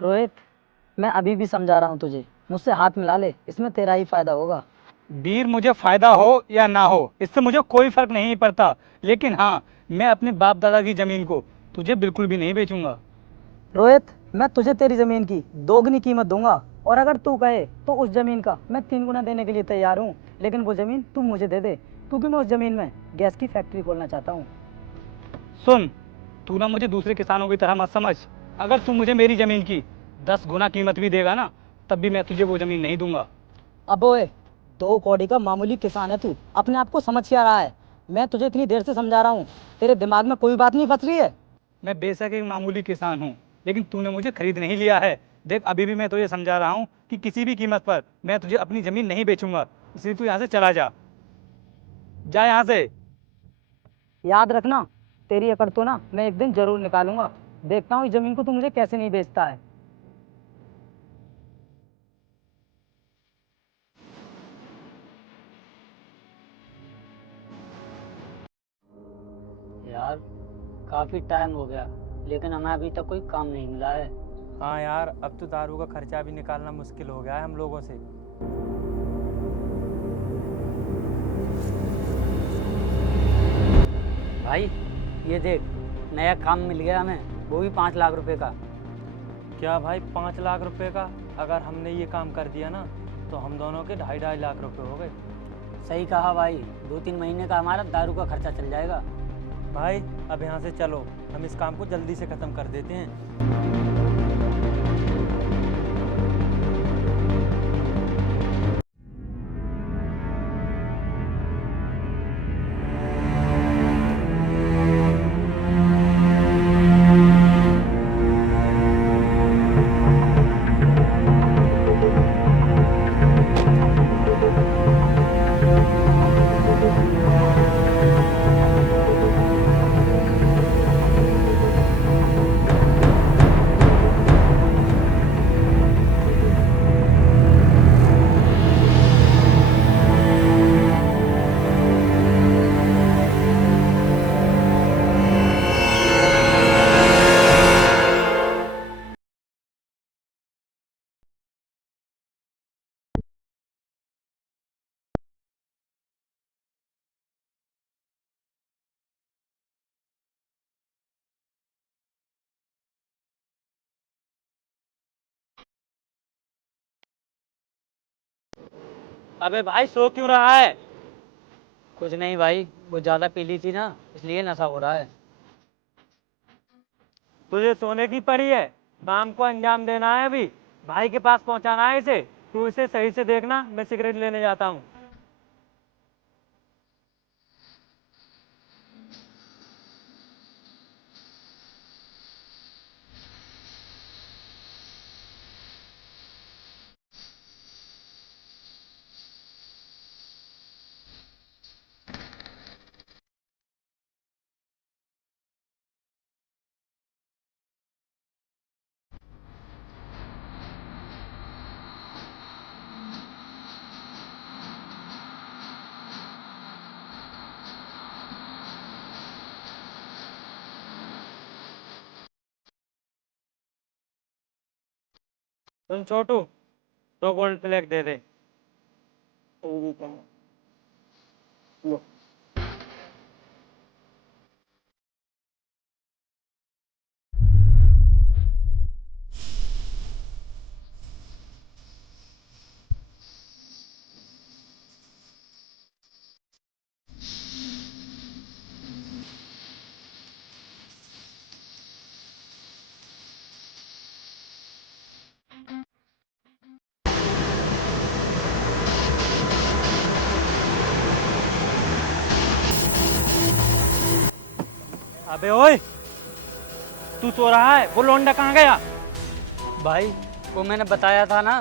रोहित, मैं अभी भी समझा रहा हूँ तुझे। मुझसे हाथ मिला ले, इसमें तेरा ही फायदा होगा। वीर, मुझे फायदा हो या ना हो इससे मुझे कोई फर्क नहीं पड़ता, लेकिन हाँ, मैं अपने बाप दादा की जमीन को तुझे बिल्कुल भी नहीं बेचूंगा। रोहित, मैं तुझे तेरी जमीन की दोगुनी कीमत दूंगा, और अगर तू कहे तो उस जमीन का मैं 3 गुना देने के लिए तैयार हूँ। लेकिन वो जमीन तू मुझे दे दे, क्योंकि मैं उस जमीन में गैस की फैक्ट्री खोलना चाहता हूँ। सुन, तू ना मुझे दूसरे किसानों की तरह मत समझ। अगर तू मुझे मेरी जमीन की 10 गुना कीमत भी देगा ना, तब भी मैं तुझे वो जमीन नहीं दूंगा। अब ओए, 2 कौड़ी का मामूली किसान है तू, अपने आप को समझ क्या रहा है? मैं तुझे इतनी देर से समझा रहा हूँ, तेरे दिमाग में कोई बात नहीं फंस रही है? मैं बेशक एक मामूली किसान हूँ, लेकिन तूने मुझे खरीद नहीं लिया है। देख, अभी भी मैं तुझे समझा रहा हूँ कि किसी भी कीमत पर मैं तुझे अपनी जमीन नहीं बेचूंगा। इसलिए तू यहाँ से चला जा, जा यहाँ से। याद रखना, तेरी अकड़ तो ना मैं एक दिन जरूर निकालूंगा। देखता हूँ इस जमीन को तू मुझे कैसे नहीं बेचता है। यार, काफी टाइम हो गया, लेकिन हमें अभी तक कोई काम नहीं मिला है। हाँ यार, अब तो दारू का खर्चा भी निकालना मुश्किल हो गया है हम लोगों से। भाई, ये देख, नया काम मिल गया हमें, वो भी 5 लाख रुपए का। क्या भाई, 5 लाख रुपए का? अगर हमने ये काम कर दिया ना, तो हम दोनों के 2.5 लाख रुपए हो गए। सही कहा भाई, 2-3 महीने का हमारा दारू का खर्चा चल जाएगा। भाई, अब यहाँ से चलो, हम इस काम को जल्दी से ख़त्म कर देते हैं। अबे भाई, सो क्यों रहा है? कुछ नहीं भाई, वो ज्यादा पी ली थी ना, इसलिए नशा हो रहा है। तुझे सोने की पड़ी है, काम को अंजाम देना है। अभी भाई के पास पहुँचाना है इसे। तू इसे सही से देखना, मैं सिगरेट लेने जाता हूँ। सुन छोटू, 2 गोल्ड प्लेट दे दे। अबे ओए, तू सो रहा है? वो लौंडा कहाँ गया? भाई, वो मैंने बताया था ना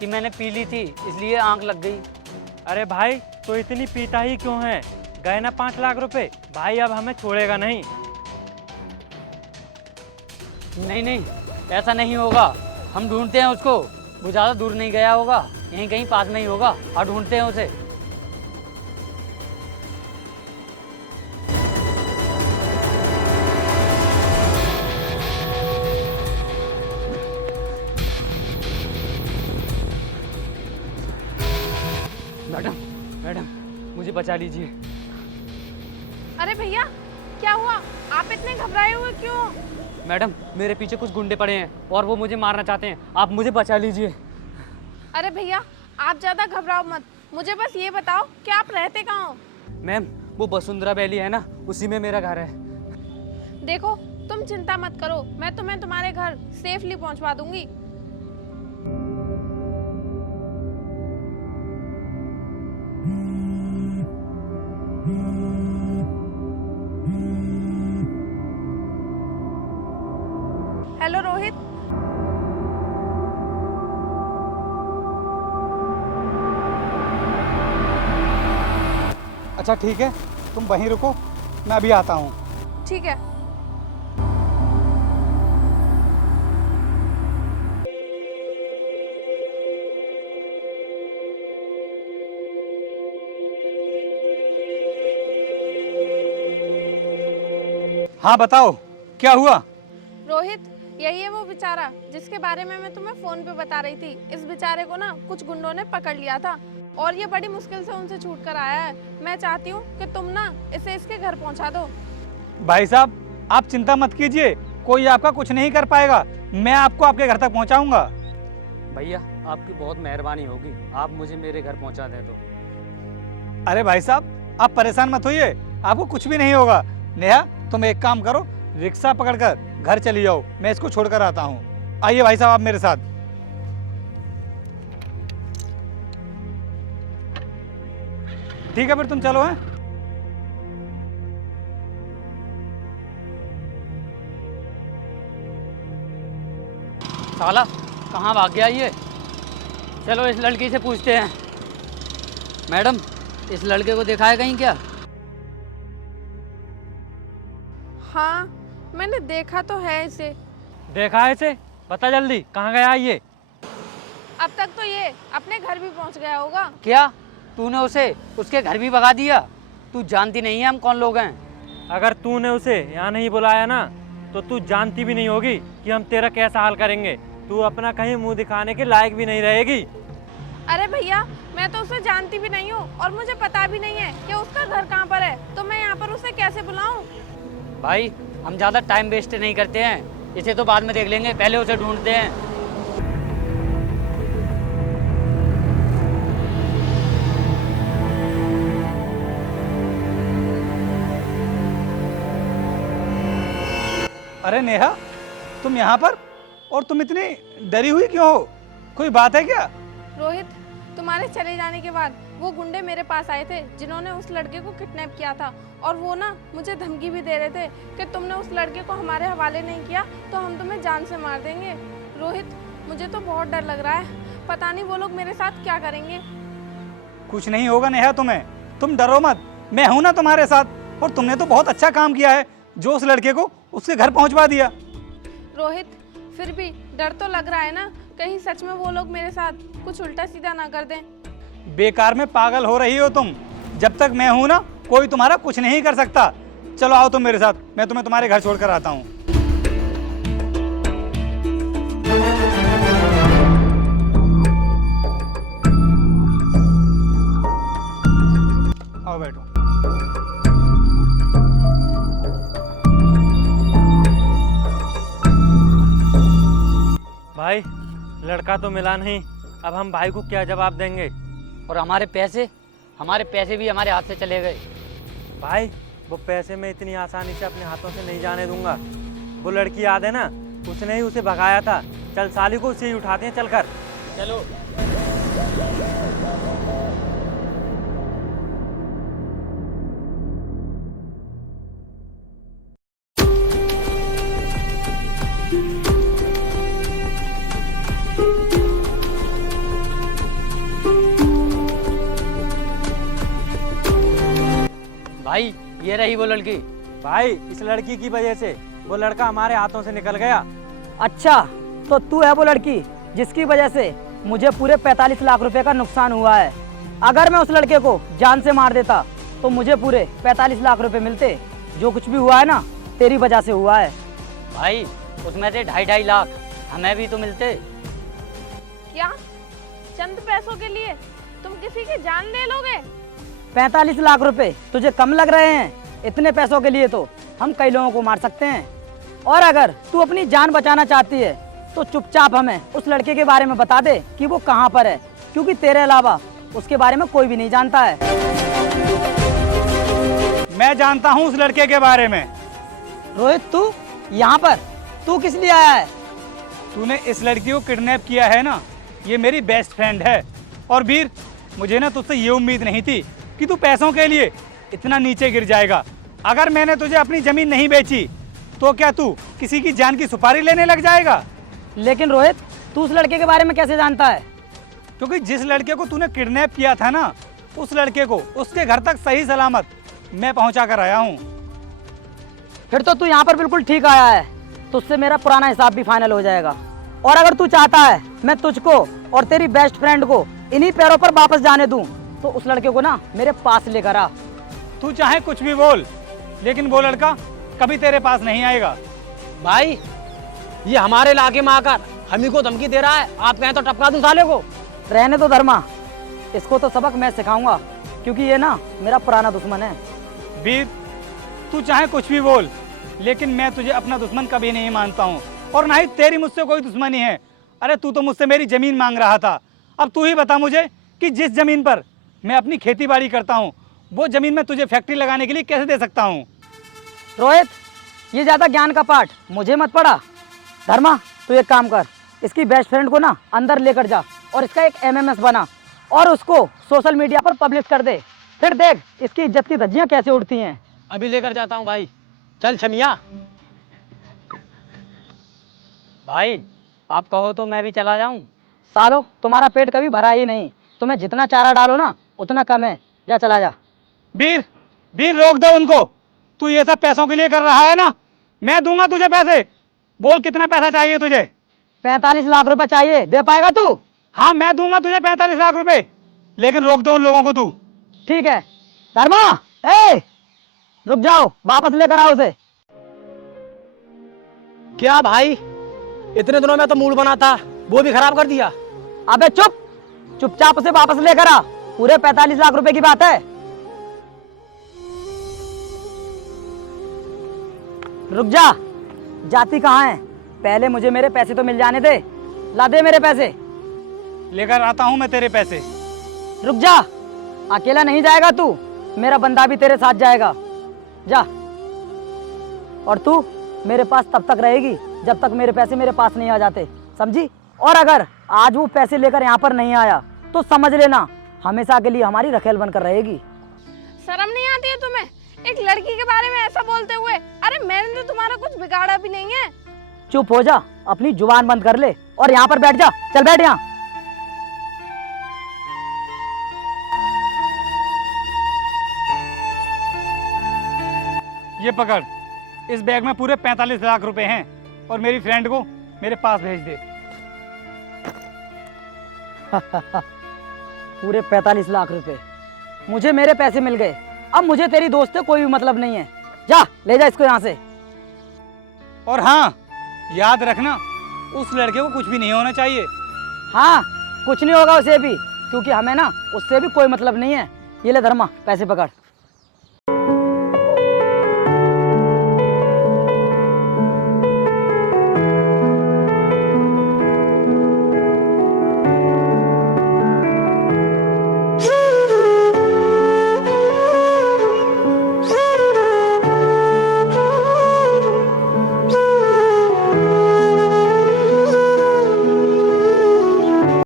कि मैंने पी ली थी, इसलिए आंख लग गई। अरे भाई, तो इतनी पीता ही क्यों है? गए ना 5 लाख रुपए। भाई अब हमें छोड़ेगा नहीं। नहीं नहीं, ऐसा नहीं होगा। हम ढूंढते हैं उसको, वो ज़्यादा दूर नहीं गया होगा, यहीं कहीं पास में ही होगा, और ढूंढते हैं उसे। मैडम मैडम मुझे बचा लीजिए। अरे भैया, क्या हुआ? आप इतने घबराए हुए क्यों? मैडम मेरे पीछे कुछ गुंडे पड़े हैं और वो मुझे मारना चाहते हैं, आप मुझे बचा लीजिए। अरे भैया, आप ज्यादा घबराओ मत। मुझे बस ये बताओ कि आप रहते कहाँ हो? मैम वो वसुंधरा वैली है ना, उसी में मेरा घर है। देखो, तुम चिंता मत करो, मैं तुम्हें तुम्हारे घर सेफली पहुंचवा दूंगी। हेलो रोहित। अच्छा ठीक है, तुम वहीं रुको, मैं अभी आता हूँ। ठीक है। हाँ बताओ, क्या हुआ? रोहित, यही है वो बेचारा जिसके बारे में मैं तुम्हें फोन पे बता रही थी। इस बेचारे को ना कुछ गुंडों ने पकड़ लिया था और ये बड़ी मुश्किल से उनसे छूट कर आया है। मैं चाहती हूँ कि तुम ना इसे इसके घर पहुँचा दो। भाई साहब, आप चिंता मत कीजिए, कोई आपका कुछ नहीं कर पाएगा। मैं आपको आपके घर तक पहुंचाऊंगा। भैया आपकी बहुत मेहरबानी होगी, आप मुझे मेरे घर पहुंचा दें तो। अरे भाई साहब, आप परेशान मत होइए, आपको कुछ भी नहीं होगा। नेहा, तुम एक काम करो, रिक्शा पकड़कर घर चली जाओ, मैं इसको छोड़कर आता हूँ। आइए भाई साहब, आप मेरे साथ। ठीक है, फिर तुम चलो। हैं साला कहाँ भाग गया ये? चलो इस लड़की से पूछते हैं। मैडम इस लड़के को देखा है कहीं क्या? हाँ, मैंने देखा तो है इसे। देखा है इसे? बता जल्दी, कहाँ गया ये? अब तक तो ये अपने घर भी पहुँच गया होगा। क्या तूने उसे उसके घर भी भगा दिया? तू जानती नहीं है हम कौन लोग हैं? अगर तूने उसे यहाँ नहीं बुलाया ना तो तू जानती भी नहीं होगी कि हम तेरा कैसा हाल करेंगे। तू अपना कहीं मुंह दिखाने के लायक भी नहीं रहेगी। अरे भैया, मैं तो उसे जानती भी नहीं हूँ और मुझे पता भी नहीं है कि उसका घर कहाँ पर है, तो मैं यहाँ पर उसे कैसे बुलाऊं? भाई हम ज़्यादा टाइम वेस्ट नहीं करते हैं, इसे तो बाद में देख लेंगे, पहले उसे ढूंढते हैं। अरे नेहा, तुम यहाँ पर, और तुम इतनी डरी हुई क्यों हो? कोई बात है क्या? रोहित, तुम्हारे चले जाने के बाद वो गुंडे मेरे पास आए थे जिन्होंने उस लड़के को किडनैप किया था, और वो ना मुझे धमकी भी दे रहे थे कि तुमने उस लड़के को हमारे हवाले नहीं किया तो हम तुम्हें जान से मार देंगे। रोहित, मुझे तो बहुत डर लग रहा है, पता नहीं वो लोग मेरे साथ क्या करेंगे। कुछ नहीं होगा नेहा तुम्हें, तुम डरो मत, मैं हूं ना तुम्हारे साथ। और तुमने तो बहुत अच्छा काम किया है जो उस लड़के को उसके घर पहुंचवा दिया। रोहित, फिर भी डर तो लग रहा है ना, कहीं सच में वो लोग मेरे साथ कुछ उल्टा सीधा ना कर दें। बेकार में पागल हो रही हो तुम, जब तक मैं हूं ना कोई तुम्हारा कुछ नहीं कर सकता। चलो आओ तुम मेरे साथ, मैं तुम्हें तुम्हारे घर छोड़कर आता हूँ। आओ बैठो। भाई लड़का तो मिला नहीं, अब हम भाई को क्या जवाब देंगे? और हमारे पैसे भी हमारे हाथ से चले गए। भाई वो पैसे मैं इतनी आसानी से अपने हाथों से नहीं जाने दूंगा। वो लड़की याद है ना, उसने ही उसे भगाया था। चल साली को उसे ही उठाते हैं, चल कर। चलो। भाई ये रही वो लड़की। भाई इस लड़की की वजह से वो लड़का हमारे हाथों से निकल गया। अच्छा, तो तू है वो लड़की जिसकी वजह से मुझे पूरे 45 लाख रुपए का नुकसान हुआ है। अगर मैं उस लड़के को जान से मार देता तो मुझे पूरे 45 लाख रुपए मिलते। जो कुछ भी हुआ है ना, तेरी वजह से हुआ है। भाई उसमें से 2.5 लाख हमें भी तो मिलते। क्या? चंद पैसों के लिए तुम किसी की जान ले लोगे? 45 लाख रुपए तुझे कम लग रहे हैं? इतने पैसों के लिए तो हम कई लोगों को मार सकते हैं। और अगर तू अपनी जान बचाना चाहती है तो चुपचाप हमें उस लड़के के बारे में बता दे कि वो कहाँ पर है, क्योंकि तेरे अलावा उसके बारे में कोई भी नहीं जानता है। मैं जानता हूँ उस लड़के के बारे में। रोहित, तू यहाँ पर तू किस लिए आया है? तूने इस लड़की को किडनैप किया है ना, ये मेरी बेस्ट फ्रेंड है। और वीर, मुझे ना तुझसे ये उम्मीद नहीं थी कि तू पैसों के लिए इतना नीचे गिर जाएगा। अगर मैंने तुझे अपनी ज़मीन नहीं बेची तो क्या तू किसी की जान की सुपारी लेने लग जाएगा? लेकिन रोहित, तू उस लड़के के बारे में कैसे जानता है? क्योंकि जिस लड़के को तूने किडनैप किया था ना, उस लड़के को उसके घर तक सही सलामत मैं पहुंचा कर आया हूँ। फिर तो तू यहाँ पर बिल्कुल ठीक आया है। तुझसे मेरा पुराना हिसाब भी फाइनल हो जाएगा। और अगर तू चाहता है मैं तुझको और तेरी बेस्ट फ्रेंड को इन्हीं पैरों पर वापस जाने दूं, तो उस लड़के को ना मेरे पास लेकर आ। तू चाहे कुछ भी बोल, लेकिन वो लड़का कभी तेरे पास नहीं आएगा। भाई, ये हमारे इलाके में आकर हम ही को धमकी दे रहा है, आप कहें तो टपका दूं साले को। रहने दो धर्मा, इसको तो सबक मैं सिखाऊंगा, क्योंकि ये ना मेरा पुराना दुश्मन है। वीर, तू चाहे कुछ भी बोल, लेकिन मैं तुझे अपना दुश्मन कभी नहीं मानता हूँ, और ना ही तेरी मुझसे कोई दुश्मनी है। अरे तू तो मुझसे मेरी ज़मीन मांग रहा था। अब तू ही बता मुझे कि जिस ज़मीन पर मैं अपनी खेती बाड़ी करता हूँ, वो ज़मीन में तुझे फैक्ट्री लगाने के लिए कैसे दे सकता हूँ? रोहित, ये ज़्यादा ज्ञान का पाठ मुझे मत पड़ा। धर्मा, तू एक काम कर, इसकी बेस्ट फ्रेंड को ना अंदर लेकर जा और इसका एक MMS बना और उसको सोशल मीडिया पर पब्लिश कर दे। फिर देख इसकी इज्जत की धज्जियाँ कैसे उड़ती हैं। अभी लेकर जाता हूँ भाई। चल छमिया। भाई, आप कहो तो मैं भी चला जाऊं। सालो, तुम्हारा पेट कभी भरा ही नहीं। तुम्हें जितना चारा डालो ना उतना कम है। जा, चला जा। वीर, वीर रोक दो उनको। तू ये सब पैसों के लिए कर रहा है ना? मैं दूंगा तुझे पैसे। बोल कितना पैसा चाहिए तुझे? 45 लाख रुपए चाहिए, दे पाएगा तू? हाँ, मैं दूंगा तुझे 45 लाख रुपए, लेकिन रोक दो उन लोगों को तू। ठीक है। धर्मा, रुक जाओ, वापस लेकर आओ उसे। क्या भाई, इतने दिनों में तो मूड बना था, वो भी खराब कर दिया। अबे चुप, चुपचाप उसे वापस लेकर आ। पूरे 45 लाख रुपए की बात है। रुक जा, जाती कहाँ है? पहले मुझे मेरे पैसे तो मिल जाने दे। ला दे मेरे पैसे। लेकर आता हूं मैं तेरे पैसे। रुक जा, अकेला नहीं जाएगा तू, मेरा बंदा भी तेरे साथ जाएगा। जा। और तू मेरे पास तब तक रहेगी जब तक मेरे पैसे मेरे पास नहीं आ जाते, समझी? और अगर आज वो पैसे लेकर यहाँ पर नहीं आया तो समझ लेना हमेशा के लिए हमारी रखेल बनकर रहेगी। शर्म नहीं आती है तुम्हें एक लड़की के बारे में ऐसा बोलते हुए? अरे मैंने तो तुम्हारा कुछ बिगाड़ा भी नहीं है। चुप हो जा, अपनी जुबान बंद कर ले और यहाँ पर बैठ जा। चल बैठ यहाँ। ये पकड़, इस बैग में पूरे 45 लाख रुपए हैं, और मेरी फ्रेंड को मेरे पास भेज दे। पूरे 45 लाख रुपए, मुझे मेरे पैसे मिल गए। अब मुझे तेरी दोस्त से कोई भी मतलब नहीं है। जा, ले जा इसको यहाँ से। और हाँ, याद रखना, उस लड़के को कुछ भी नहीं होना चाहिए। हाँ, कुछ नहीं होगा उसे भी, क्योंकि हमें ना उससे भी कोई मतलब नहीं है। ये ले धर्मा, पैसे पकड़।